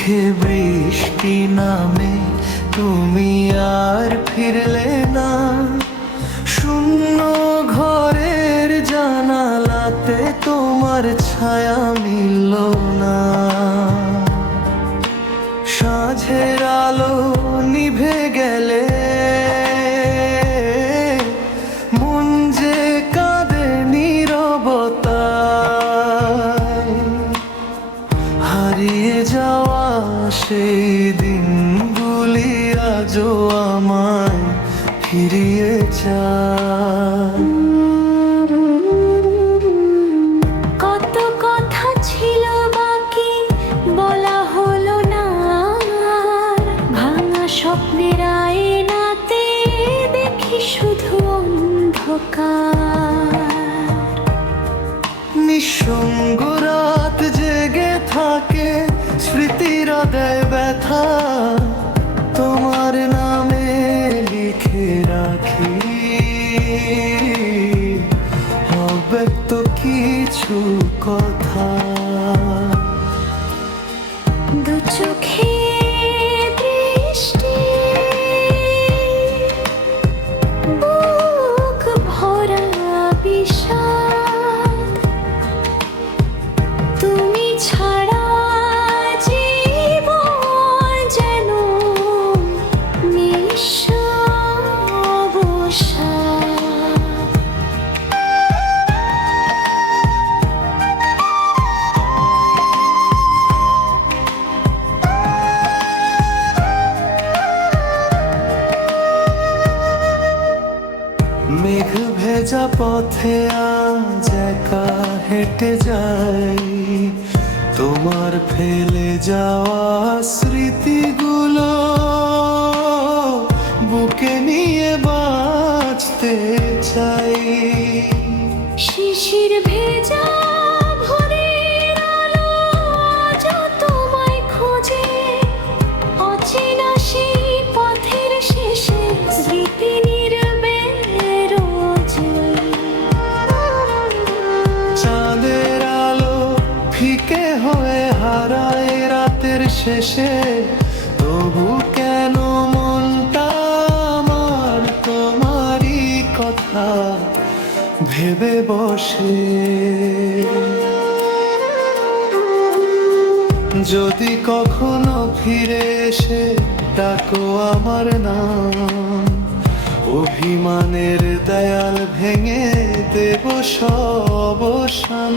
চোখে বৃষ্টি নামে, তুমি আর ফিরলে না। শূন্য ঘরের জানালাতে তোমার ছায়া মিলল না। সাঁঝের আলো নিভে গেলে মন যে কাঁদে নীরবতায়। হারিয়ে যাওয়া সেই দিনগুলি আজও আমায় ফিরিয়ে চায়। কত কথা ছিল বাকি বলা হলো না, ভাঙা স্বপ্নের আয়নাতে দেখি শুধু অন্ধকার। নিঃসঙ্গ রাত জেগে থাকে, স্মৃতিরা দেয় ব্যথা, তোমার নামে লিখে রাখি অব্যক্ত কিছু কথা। দু চোখে বৃষ্টি, বুক ভরা বিষাদ, তুমি ছাড়া জীবন যেন নিঃস্ব অবসাদ। মেঘ ভেজা পথে আজ একা হেঁটে যাই, তোমার ফেলে যাওয়া স্মৃতিগুলো বুকে নিয়ে বাঁচতে চাই। শিশির ভেজা ভোরের আলো আজও তোমায় খোঁজে, অচেনা সেই পথের শেষে স্মৃতি নীরবে রোজে। চাঁদের আলো ফিকে হয়ে হারায় রাতের শেষে, তবু কেন মনটা আমার তোমারই কথা ভেবে বসে। যদি কখনো ফিরে এসে ডাকো আমার নাম, অভিমানের দেয়াল ভেঙে দেব সব অবসান।